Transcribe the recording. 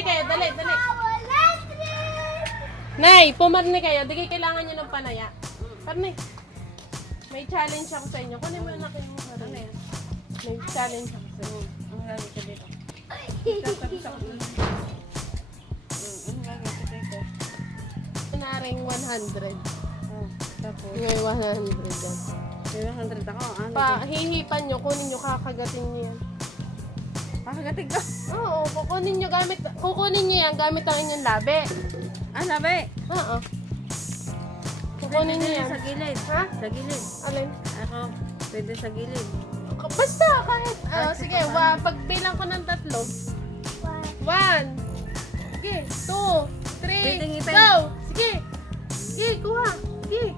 pumarni kayo. Dali, dali. Nay, pumarni kayo. Di kayo kailangan nyo ng panaya. Parni. May challenge ako sa inyo. Kunin mo yung nakin mo. Ano yan? May challenge ako sa inyo. Ang gagawin ko dito. Kunaring 100. Tapos, May 100 yan. may 100 ako. Hihipan nyo, kunin nyo, kakagatin nyo yan. Pakagatig ko. Oo, kukunin nyo yan gamit ang inyong labi. Ah, sabi. Oo. Kukunin nyo yan. Sa gilid. Ha? Sa gilid. Alin? Ako, pwede sa gilid. Basta, kahit. Sige, pagbilang ko ng 3. 1. Sige, 2, 3, Waiting, ipin. go! Sige! Sige, kuha! Sige!